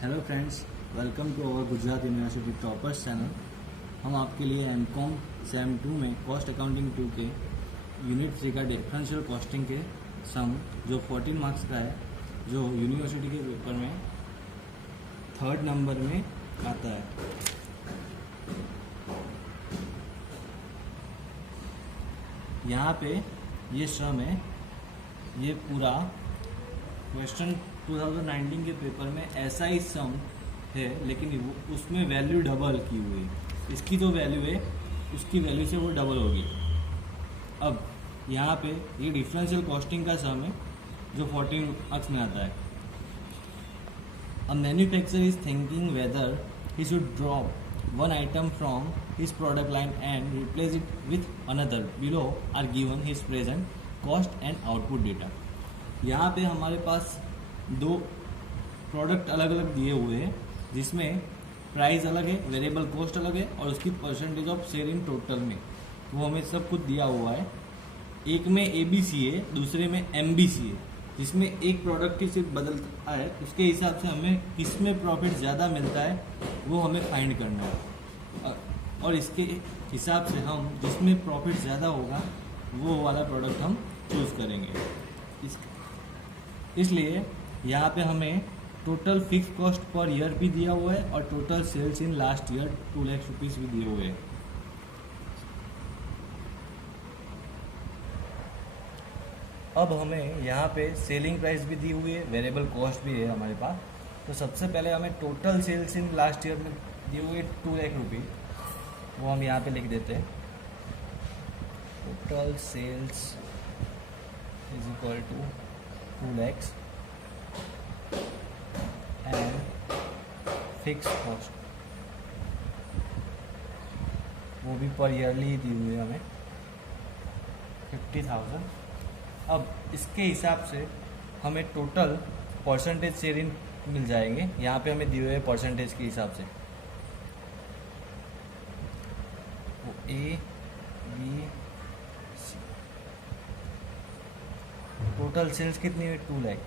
Hello friends, welcome to our Gujarat university toppers channel. हम आपके लिए एमकॉम सेम 2 में कॉस्ट अकाउंटिंग 2 के यूनिट 3 का डिफरेंशियल कॉस्टिंग के सम जो 14 मार्क्स का है, जो यूनिवर्सिटी के पेपर में 3rd नंबर में आता है। यहाँ पे ये सम है, ये पूरा क्वेश्चन 2019 के पेपर में ऐसा ही सम है, लेकिन उसमें वैल्यू डबल की हुई। इसकी जो वैल्यू है उसकी वैल्यू से वो डबल होगी। अब यहाँ पे ये डिफरेंशियल कॉस्टिंग का सम है जो 14 मार्क्स में आता है। A manufacturer is thinking whether he should drop one item from his product line and replace it with another. Below are given his present cost and output data. यहाँ पे हमारे पास दो प्रोडक्ट अलग अलग दिए हुए हैं, जिसमें प्राइस अलग है, वेरिएबल कॉस्ट अलग है और उसकी percentage of share in total में वो हमें सब कुछ दिया हुआ है। एक में ABC है, दूसरे में MBC है, जिसमें एक प्रोडक्ट की सिर्फ बदलता है, उसके हिसाब से हमें किसमें प्रॉफिट ज़्यादा मिलता है वो हमें फाइंड करना है। और इसके हिसाब से हम जिसमें प्रॉफिट ज़्यादा होगा वो वाला प्रोडक्ट हम चूज़ करेंगे। इसलिए यहाँ पे हमें total fix cost per year भी दिया हुआ है और total sales in last year 2 lakh rupees भी दिए हुए हैं। अब हमें यहाँ पे सेलिंग प्राइस भी दी हुई है, वेरिएबल कॉस्ट भी है हमारे पास। तो सबसे पहले हमें total sales in last year में दिए हुए 2 लाख रुपीज़, वो हम यहाँ पे लिख देते हैं। Total sales is equal to 2 lakhs and fix cost वो भी पर ईयरली दी हुई है हमें 50,000। अब इसके हिसाब से हमें टोटल परसेंटेज शेयर इन मिल जाएंगे। यहाँ पे हमें दिए हुए परसेंटेज के हिसाब से वो ABC। टोटल सेल्स कितनी हुई 2 लाख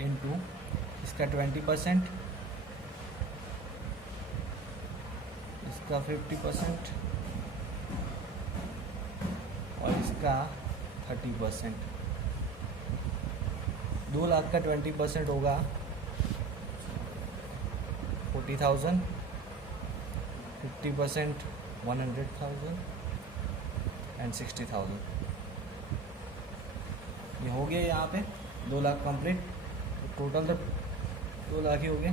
इंटू इसका 20%, इसका 50% और इसका 30%। 2 लाख का 20% होगा 40,000, 50% 100,000 एंड 60,000। ये हो गया यहाँ पे 2 लाख कंप्लीट। टोटल तो 2 लाख ही हो गए,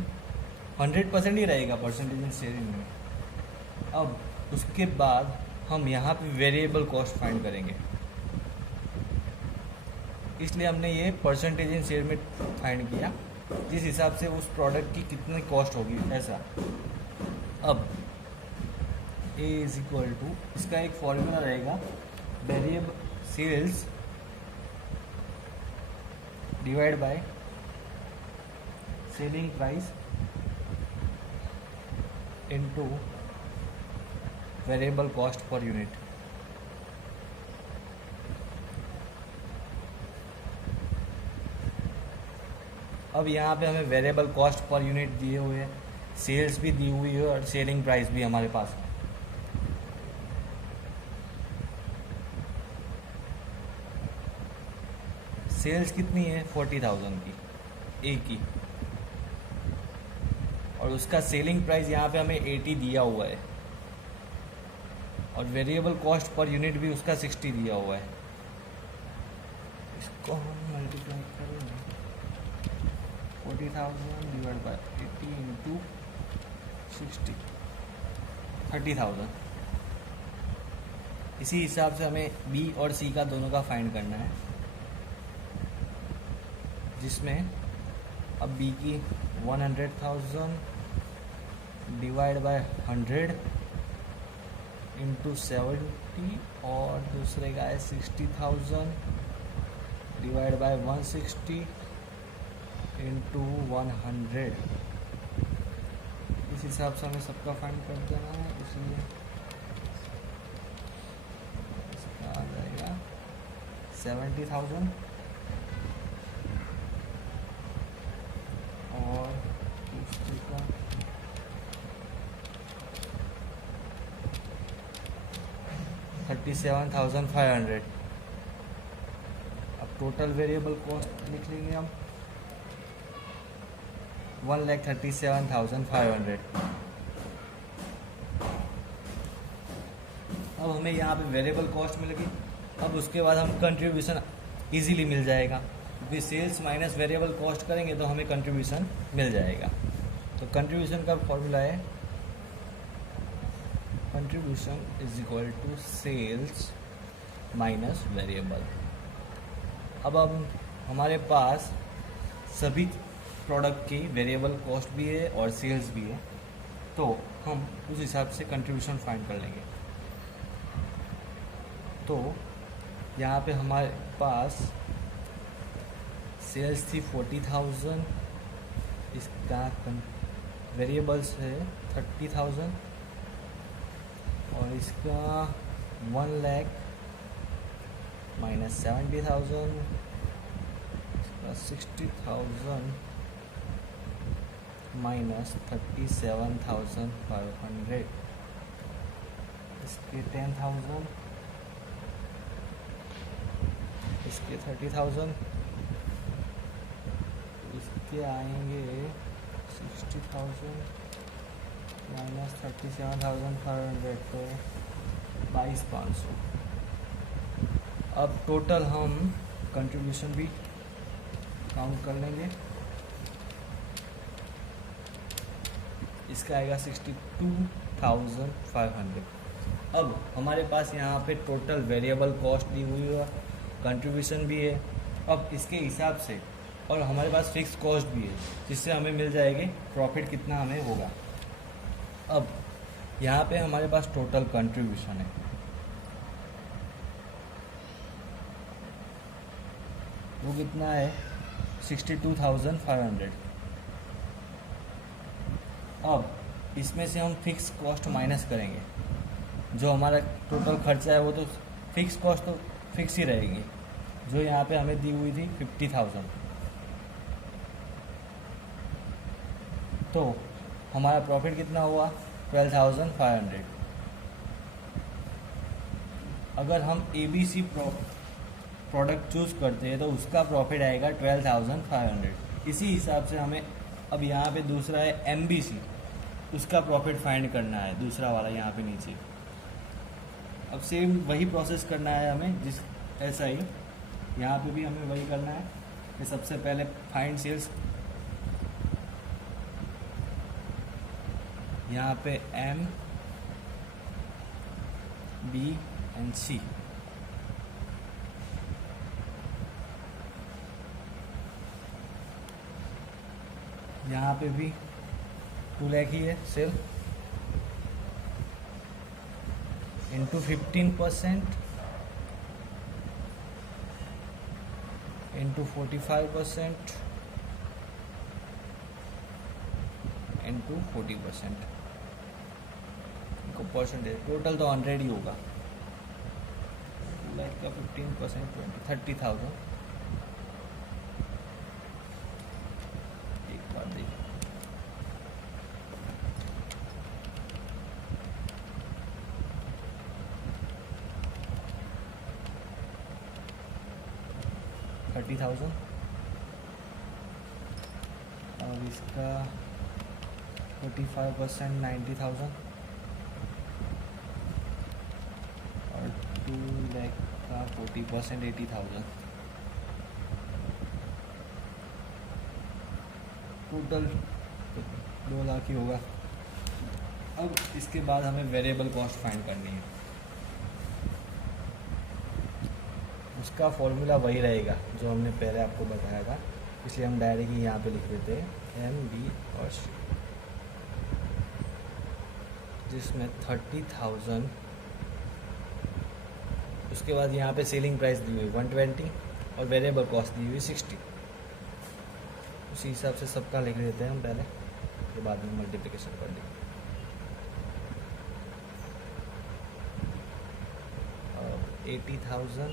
100% ही रहेगा परसेंटेज इन शेयरिंग में। अब उसके बाद हम यहाँ पे वेरिएबल कॉस्ट फाइंड करेंगे, इसलिए हमने ये परसेंटेज इन शेयर में फाइंड किया, जिस हिसाब से उस प्रोडक्ट की कितनी कॉस्ट होगी ऐसा। अब A इज इक्वल टू, इसका एक फॉर्मूला रहेगा, variable sales divide by selling price into variable cost per unit. अब यहाँ पे हमें वेरिएबल कॉस्ट पर यूनिट दिए हुए हैं, सेल्स भी दी हुई है और सेलिंग प्राइस भी हमारे पास है। सेल्स कितनी है 40,000 की, A की, और उसका सेलिंग प्राइस यहाँ पे हमें 80 दिया हुआ है और वेरिएबल कॉस्ट पर यूनिट भी उसका 60 दिया हुआ है। इसको हम मल्टीप्लाई करेंगे 40,000 डिवाइड बाय 80 इंटू 60, 30,000। इसी हिसाब से हमें B और C का दोनों का फाइंड करना है, जिसमें अब B की 100,000 डिवाइड बाय 100 इंटू 70 और दूसरे का है 60,000 डिवाइड बाय 160 इंटू 100। इस हिसाब से हमें सबका फाइंड कर देना है, इसलिए इसका आ जाएगा 70,000 37,500। अब टोटल वेरिएबल कॉस्ट लिख लेंगे हम 1,37,500। अब हमें यहाँ पे वेरिएबल कॉस्ट मिल गई। अब उसके बाद हम कंट्रीब्यूशन इजीली मिल जाएगा, क्योंकि सेल्स माइनस वेरिएबल कॉस्ट करेंगे तो हमें कंट्रीब्यूशन मिल जाएगा। तो कंट्रीब्यूशन का फॉर्मूला है contribution is equal to sales minus variable. अब हमारे पास सभी प्रोडक्ट की वेरिएबल कॉस्ट भी है और सेल्स भी है, तो हम उस हिसाब से कंट्रीब्यूशन फाइंड कर लेंगे। तो यहाँ पे हमारे पास सेल्स थी 40,000, इसका वेरिएबल्स है 30,000 और इसका 1 लाख माइनस 70,000, इसका 60,000 माइनस 37,500, इसके 10,000, इसके 30,000, इसके आएंगे 60,000 माइनस 37,500, तो 22,500। अब टोटल हम कंट्रीब्यूशन भी काउंट कर लेंगे। इसका आएगा 62,500। अब हमारे पास यहाँ पे टोटल वेरिएबल कॉस्ट दी हुई है, कंट्रीब्यूशन भी है। अब इसके हिसाब से और हमारे पास फिक्स कॉस्ट भी है, जिससे हमें मिल जाएगी प्रॉफिट कितना हमें होगा। अब यहाँ पे हमारे पास टोटल कंट्रीब्यूशन है, वो कितना है 62,500। अब इसमें से हम फिक्स कॉस्ट माइनस करेंगे, जो हमारा टोटल खर्चा है वो तो फिक्स कॉस्ट तो फिक्स ही रहेगी, जो यहाँ पे हमें दी हुई थी 50,000। तो हमारा प्रॉफिट कितना हुआ 12,500। अगर हम ABC प्रोडक्ट चूज़ करते हैं तो उसका प्रॉफिट आएगा 12,500। इसी हिसाब से हमें अब यहाँ पे दूसरा है MBC, उसका प्रॉफिट फाइंड करना है, दूसरा वाला यहाँ पे नीचे। अब सेम वही प्रोसेस करना है हमें, जिस ऐसा ही यहाँ पे भी हमें वही करना है कि सबसे पहले फाइंड सेल्स, यहाँ पे M, B एंड C। यहाँ पे भी 2 लाख ही है सेल, इंटू 15% इंटू 45% इंटू 40%, इनको परसेंटेज टोटल तो 100 ही होगा। 2 लाख का 15% 30,000। एक बार देखिए, $30,000 और इसका 45% 90,000 और 2 लाख का 40% 80,000। टोटल 2 लाख ही होगा। अब इसके बाद हमें वेरिएबल कॉस्ट फाइंड करनी है, उसका फॉर्मूला वही रहेगा जो हमने पहले आपको बताया था, इसलिए हम डायरेक्ट ही यहाँ पे लिख देते हैं MB और C, जिसमें 30,000, उसके बाद यहाँ पे सेलिंग प्राइस दी हुई 120 और वेरिएबल कॉस्ट दी हुई 60। उसी हिसाब से सबका लिख देते हैं हम पहले, उसके बाद में मल्टीप्लिकेशन कर देंगे। 80,000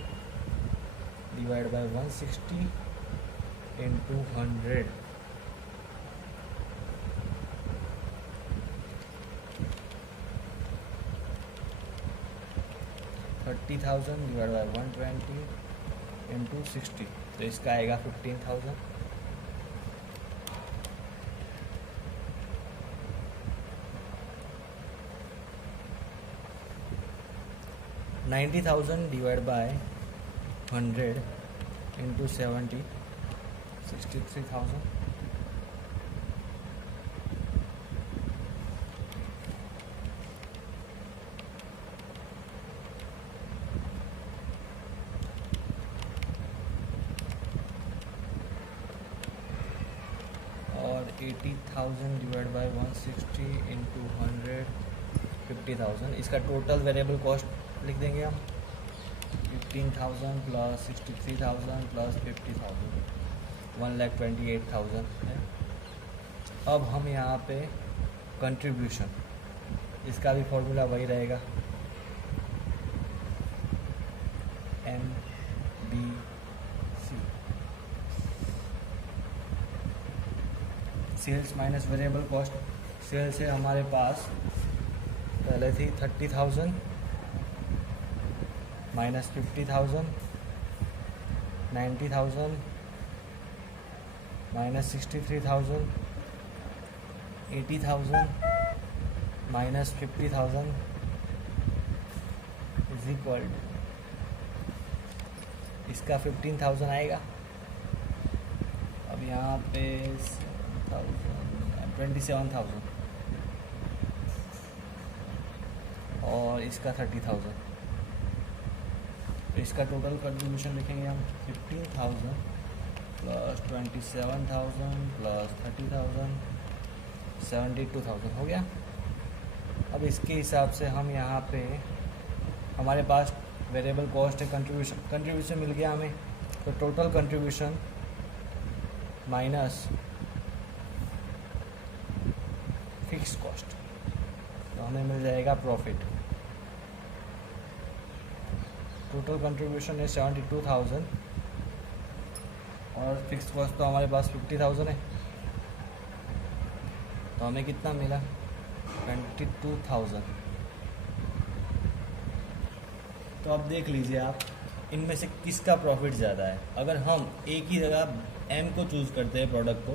divide by 160 into 100, 30,000 30,000 divide by 120 into 60, तो इसका आएगा 15,000। $90,000 डिवाइड बाय 100 इंटू 70, 63,000। और 80,000 डिवाइड बाय 160 इंटू 100, 50,000। इसका टोटल वेरिएबल कॉस्ट लिख देंगे हम, 15,000 प्लस 63,000 प्लस 50,000, 1,28,000 है। अब हम यहाँ पे कंट्रीब्यूशन, इसका भी फॉर्मूला वही रहेगा, MBC, sales minus variable cost. Sales है हमारे पास पहले थी 30,000 minus 50,000, 90,000 minus 63,000, 80,000 minus 50,000 is equal, इसका 15,000 आएगा। अब यहाँ पे 27,000 और इसका 30,000, तो इसका टोटल कंट्रीब्यूशन लिखेंगे हम 15,000 प्लस 27,000 प्लस 30,000, 72,000 हो गया। अब इसके हिसाब से हम यहाँ पे, हमारे पास वेरिएबल कॉस्ट है, कंट्रीब्यूशन मिल गया हमें, तो total contribution minus fix cost, तो हमें मिल जाएगा प्रॉफिट। टोटल कंट्रीब्यूशन है 72,000 और फिक्स कॉस्ट तो हमारे पास 50,000 है, तो हमें कितना मिला 22,000। तो अब देख लीजिए आप, इनमें से किसका प्रॉफिट ज़्यादा है। अगर हम एक ही जगह एम को चूज़ करते हैं प्रोडक्ट को,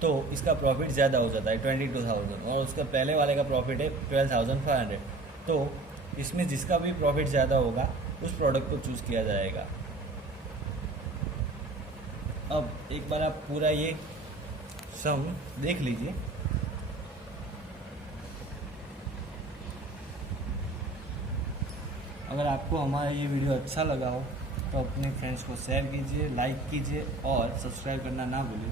तो इसका प्रॉफिट ज़्यादा हो जाता है 22,000, और उसका पहले वाले का प्रॉफिट है 12,500। तो इसमें जिसका भी प्रॉफिट ज़्यादा होगा उस प्रोडक्ट को चूज़ किया जाएगा। अब एक बार आप पूरा ये सम देख लीजिए। अगर आपको हमारा ये वीडियो अच्छा लगा हो तो अपने फ्रेंड्स को शेयर कीजिए, लाइक कीजिए और सब्सक्राइब करना ना भूलिए।